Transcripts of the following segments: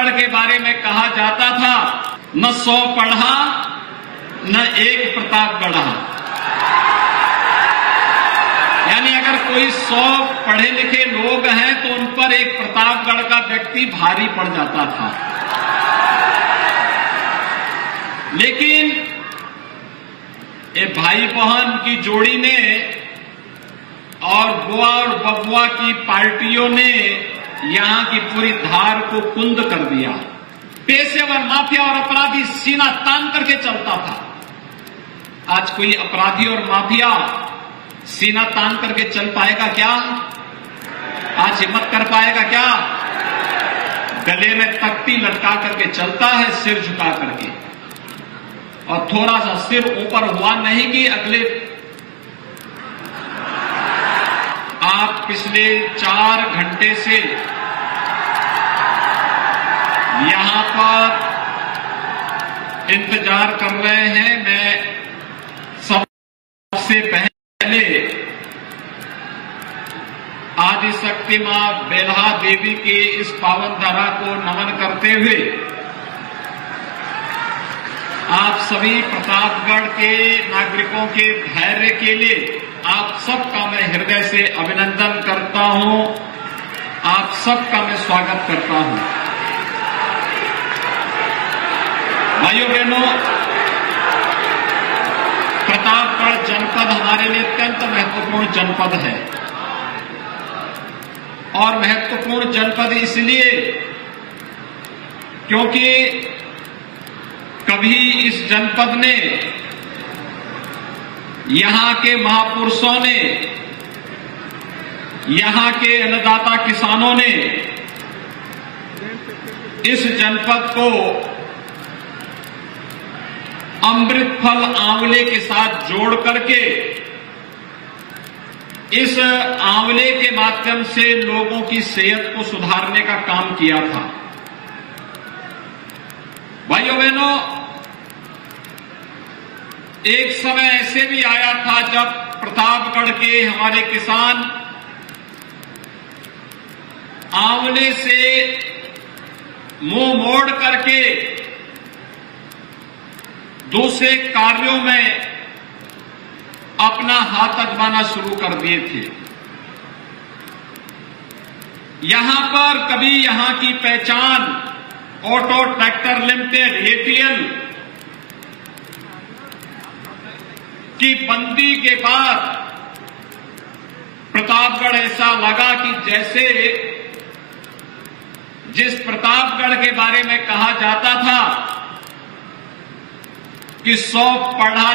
प्रतापगढ़ के बारे में कहा जाता था, न 100 पढ़ा न एक प्रताप गढ़ा। यानी अगर कोई 100 पढ़े लिखे लोग हैं तो उन पर एक प्रतापगढ़ का व्यक्ति भारी पड़ जाता था। लेकिन ये भाई बहन की जोड़ी ने और बुआ और बबुआ की पार्टियों ने यहां की पूरी धार को कुंद कर दिया। पेशेवर माफिया और अपराधी सीना तान करके चलता था। आज कोई अपराधी और माफिया सीना तान करके चल पाएगा क्या? आज हिम्मत कर पाएगा क्या? गले में तख्ती लटका करके चलता है, सिर झुका करके, और थोड़ा सा सिर ऊपर हुआ नहीं कि अगले आप पिछले 4 घंटे से यहां पर इंतजार कर रहे हैं। मैं सबसे पहले आदिशक्ति मां बेल्हा देवी की इस पावन धरा को नमन करते हुए आप सभी प्रतापगढ़ के नागरिकों के धैर्य के लिए आप सबका मैं हृदय से अभिनंदन करता हूं। आप सबका मैं स्वागत करता हूं। भाइयों बहनों, प्रतापगढ़ जनपद हमारे लिए अत्यंत महत्वपूर्ण जनपद है। और महत्वपूर्ण जनपद इसलिए क्योंकि कभी इस जनपद ने, यहां के महापुरुषों ने, यहां के अन्नदाता किसानों ने इस जनपद को अमृत फल आंवले के साथ जोड़ करके इस आंवले के माध्यम से लोगों की सेहत को सुधारने का काम किया था। भाइयों बहनों, एक समय ऐसे भी आया था जब प्रतापगढ़ के हमारे किसान आंवले से मुंह मोड़ करके दूसरे कार्यों में अपना हाथ आजमाना शुरू कर दिए थे। यहां पर कभी यहां की पहचान ऑटो ट्रैक्टर लिमिटेड एपीएल की बंदी के बाद प्रतापगढ़ ऐसा लगा कि जैसे जिस प्रतापगढ़ के बारे में कहा जाता था कि 100 पढ़ा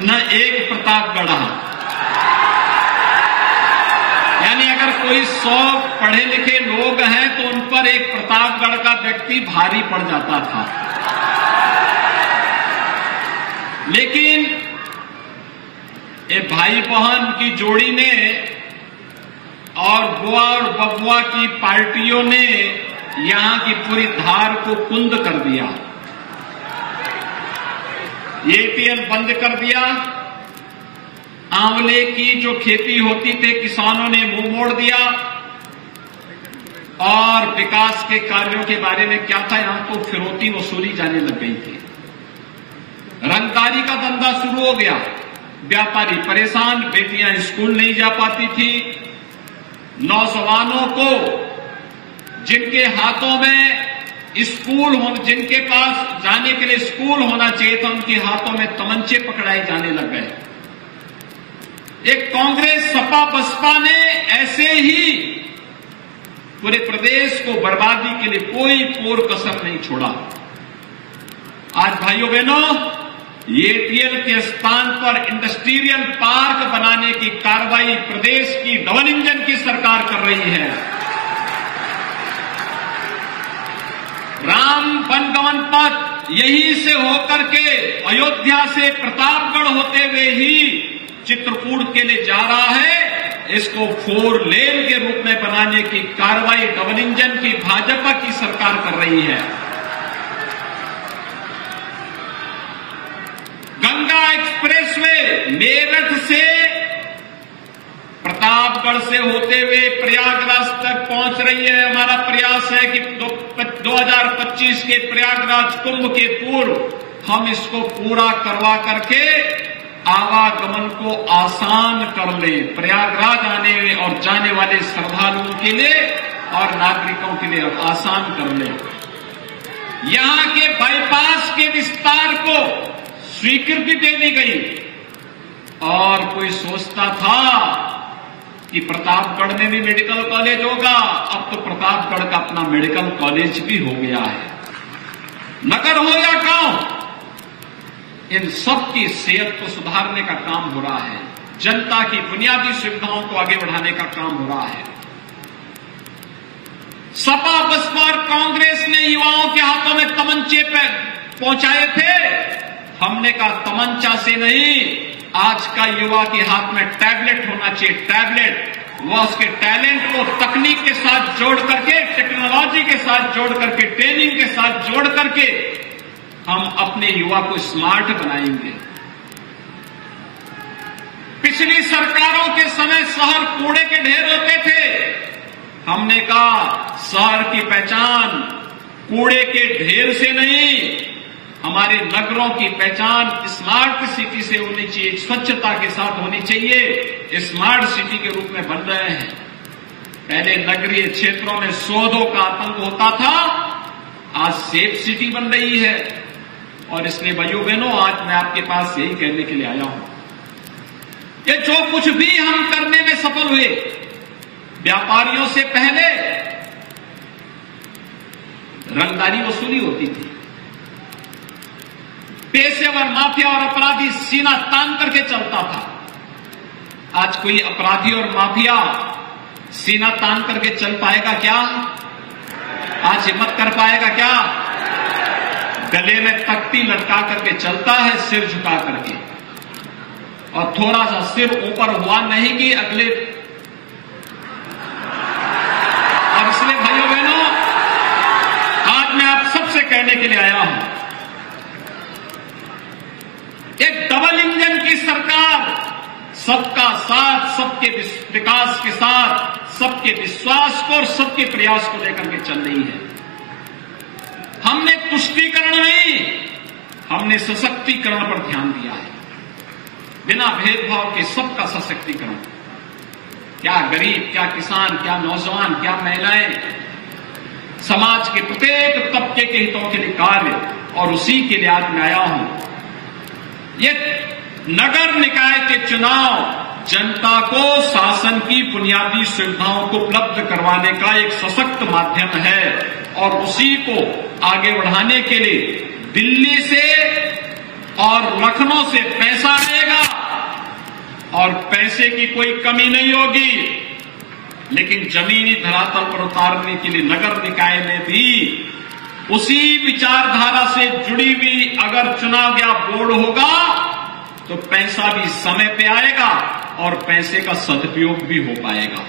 न एक प्रताप गढ़ा। यानी अगर कोई 100 पढ़े लिखे लोग हैं तो उन पर एक प्रतापगढ़ का व्यक्ति भारी पड़ जाता था। लेकिन ये भाई बहन की जोड़ी ने और बुआ और बबुआ की पार्टियों ने यहां की पूरी धार को कुंद कर दिया। एपीएल बंद कर दिया। आंवले की जो खेती होती थी किसानों ने मुंह मोड़ दिया। और विकास के कार्यों के बारे में क्या था, यहां तो फिरौती वसूली जाने लग गई थी। रंगदारी का धंधा शुरू हो गया। व्यापारी परेशान, बेटियां स्कूल नहीं जा पाती थी। नौजवानों को जिनके हाथों में स्कूल हो, जिनके पास जाने के लिए स्कूल होना चाहिए था, उनके हाथों में तमंचे पकड़ाए जाने लग गए। एक कांग्रेस सपा बसपा ने ऐसे ही पूरे प्रदेश को बर्बादी के लिए कोई पोर कसर नहीं छोड़ा। आज भाइयों बहनों, एपीएल के स्थान पर इंडस्ट्रियल पार्क बनाने की कार्रवाई प्रदेश की डबल इंजन की सरकार कर रही है। राम वनगमन पथ यहीं से होकर के अयोध्या से प्रतापगढ़ होते हुए ही चित्रकूट के लिए जा रहा है। इसको 4 लेन के रूप में बनाने की कार्रवाई डबल इंजन की भाजपा की सरकार कर रही है। गंगा एक्सप्रेसवे मेरठ से प्रतापगढ़ से होते हुए प्रयागराज तक पहुंच रही है। हमारा प्रयास है कि 2025 के प्रयागराज कुंभ के पूर्व हम इसको पूरा करवा करके आवागमन को आसान कर ले, प्रयागराज आने और जाने वाले श्रद्धालुओं के लिए और नागरिकों के लिए आसान कर ले। यहां के बाईपास के विस्तार को स्वीकृति दे दी गई और कोई सोचता था कि प्रतापगढ़ में भी मेडिकल कॉलेज होगा। अब तो प्रतापगढ़ का अपना मेडिकल कॉलेज भी हो गया है। नगर हो या गांव, इन सब की सेहत को सुधारने का काम हो रहा है, जनता की बुनियादी सुविधाओं को आगे बढ़ाने का काम हो रहा है। सपा बसपा और कांग्रेस ने युवाओं के हाथों में तमंचे पे पहुंचाए थे। हमने कहा तमंचा से नहीं, आज का युवा के हाथ में टैबलेट होना चाहिए। टैबलेट, वह उसके टैलेंट को तकनीक के साथ जोड़ करके, टेक्नोलॉजी के साथ जोड़ करके, ट्रेनिंग के साथ जोड़ करके हम अपने युवा को स्मार्ट बनाएंगे। पिछली सरकारों के समय शहर कूड़े के ढेर होते थे। हमने कहा शहर की पहचान कूड़े के ढेर से नहीं, हमारे नगरों की पहचान स्मार्ट सिटी से होनी चाहिए, स्वच्छता के साथ होनी चाहिए। स्मार्ट सिटी के रूप में बन रहे हैं। पहले नगरीय क्षेत्रों में शोधों का आतंक होता था, आज सेफ सिटी बन रही है। और इसलिए भाइयों बहनों, आज मैं आपके पास यही कहने के लिए आया हूं कि जो कुछ भी हम करने में सफल हुए, व्यापारियों से पहले रंगदारी वसूली होती थी। पेशेवर माफिया और अपराधी सीना तान करके चलता था। आज कोई अपराधी और माफिया सीना तान करके चल पाएगा क्या? आज हिम्मत कर पाएगा क्या? गले में तख्ती लटका करके चलता है, सिर झुका करके, और थोड़ा सा सिर ऊपर हुआ नहीं कि अगले। और इसलिए भाइयों बहनों, आज मैं आप सबसे कहने के लिए आया हूं, एक डबल इंजन की सरकार सबका साथ, सबके विकास के साथ, सबके विश्वास को और सबके प्रयास को लेकर के चल रही है। हमने तुष्टीकरण नहीं, हमने सशक्तिकरण पर ध्यान दिया है। बिना भेदभाव के सबका सशक्तिकरण, क्या गरीब, क्या किसान, क्या नौजवान, क्या महिलाएं, समाज के प्रत्येक तबके के हितों के लिए कार्य, और उसी के लिए आज मैं आया हूं। ये नगर निकाय के चुनाव जनता को शासन की बुनियादी सुविधाओं को उपलब्ध करवाने का एक सशक्त माध्यम है, और उसी को आगे बढ़ाने के लिए दिल्ली से और लखनऊ से पैसा आएगा और पैसे की कोई कमी नहीं होगी। लेकिन जमीनी धरातल पर उतारने के लिए नगर निकाय में भी उसी विचारधारा से जुड़ी हुई अगर चुना गया बोर्ड होगा तो पैसा भी समय पे आएगा और पैसे का सदुपयोग भी हो पाएगा।